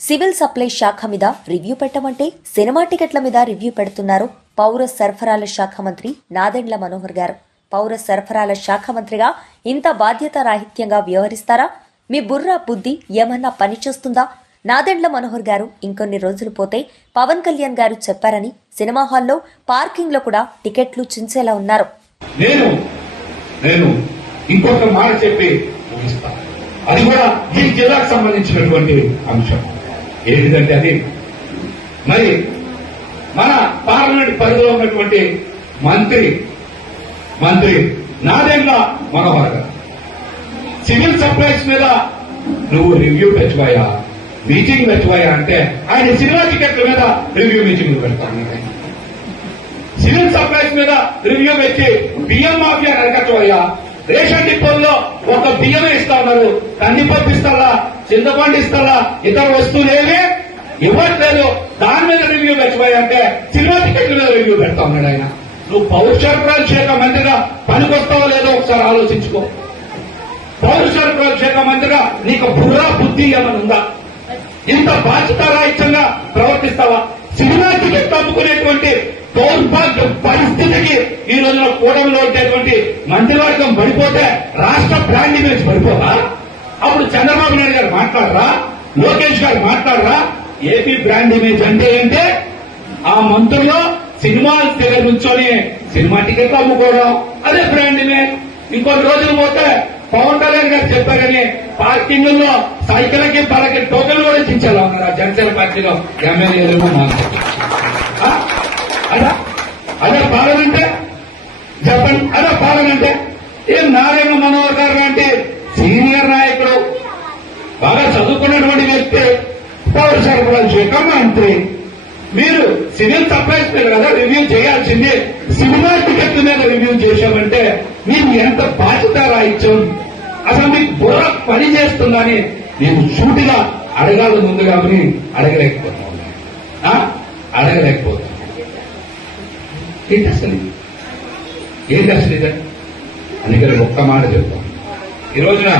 Civil supply శాఖ మీద review పెట్టమంటే సినిమా టికెట్ల మీద రివ్యూ పెడుతున్నారు పౌర సరఫరాల శాఖ మంత్రి నాదెండ్ల మనోహర్ గారు. పౌర సరఫరాల శాఖ మంత్రిగా ఇంత బాధ్యత రాహిత్యంగా వ్యవహరిస్తారా? మీ బుర్ర బుద్ధి ఏమన్నా పనిచేస్తుందా? నాదెండ్ల మనోహర్ గారు ఇంకొన్ని రోజులు పోతే పవన్ కళ్యాణ్ గారు చెప్పారని సినిమా హాల్లో పార్కింగ్లో కూడా టికెట్లు చించేలా ఉన్నారు. నేను నేను ఇంకొక మాట చెప్పి అది కూడా ఈ జిల్లాకు సంబంధించినటువంటి అంశం. ఏంటంటే అది? మరి మన పార్లమెంట్ పరిధిలో ఉన్నటువంటి మంత్రి మంత్రి నాదెండ్ల మనోహర్ గారు. సివిల్ సప్లైస్ మీద నువ్వు రివ్యూ పెట్టుకోయా మీటింగ్ పెట్టుకోయా అంటే ఆయన సినిమా టికెట్ల మీద రివ్యూ మీటింగ్ పెడతాను సివిల్ సప్లైస్ మీద రివ్యూ పెట్టి బియ్యం మాఫియా అరకట్టవయ్యా రేషన్ డిపోల్లో ఒక బియ్యమే ఇస్తా ఉన్నారు. కందిపప్పు ఇస్తారా చింతపండు ఇస్తారా? ఇతర వస్తువులు ఏవి ఇవ్వట్లేదు. దాని మీద రివ్యూ పెట్టబోయా అంటే సినిమా టికెట్ల మీద రివ్యూ పెడతా ఉన్నాడు ఆయన. నువ్వు పౌర సరఫరాల శాఖ మంత్రిగా పనికొస్తావో లేదో ఒకసారి ఆలోచించుకో. పౌర సరఫరాల శాఖ మంత్రిగా నీకు బుర్రా బుద్ధి ఏమైనా ఉందా? ఇంత బాధ్యతారాహిత్యంగా ప్రవర్తిస్తావా? సినిమా టికెట్ అమ్ముకునేటువంటి దౌర్భాగ్య పరిస్థితికి ఈ రోజున కూటమిలో ఉండేటువంటి మంత్రివర్గం పడిపోతే రాష్ట్ర బ్రాండ్ ఇమేజ్ పడిపోదా? అప్పుడు చంద్రబాబు నాయుడు గారు మాట్లాడరా? లోకేష్ గారు మాట్లాడరా? ఏపీ బ్రాండ్ ఇమేజ్ అంటే ఏంటే? ఆ మంత్రుల్లో సినిమా దగ్గర నుంచొని సినిమా టికెట్లు అమ్ముకోవడం అదే బ్రాండ్ ఇమేజ్. ఇంకొన్ని రోజులు పోతే పవన్ కళ్యాణ్ గారు చెప్పారని పార్కింగ్లో సైకిల్కి పలకి టోకెన్లు కూడా ఇచ్చేలా ఉన్నారు ఆ జనసేన పార్టీలో ఎమ్మెల్యేలు అదా? అదే పాలన అంటే? చెప్పండి. అదే పాలన అంటే? ఏం నారాయణ మనోహర్ గారు అంటే బాగా చదువుకున్నటువంటి వ్యక్తి పౌర సరఫరాల శాఖ మంత్రి. మీరు సివిల్ సప్లైస్ మీద కదా రివ్యూ చేయాల్సింది. సినిమా టికెట్ల మీద రివ్యూ చేశామంటే మీరు ఎంత బాధ్యత రాయించాం అసలు మీకు బుర్ర పని చేస్తుందని నేను సూటిగా అడగాలి ముందుగా కాబట్టి అడగలేకపోతున్నాను ఆ? అడగలేకపోతున్నాను ఏంటి అసలు ఇది? ఏంటి అసలు ఇదే? అందుకని ఒక్క మాట చెప్తాను. ఈ రోజున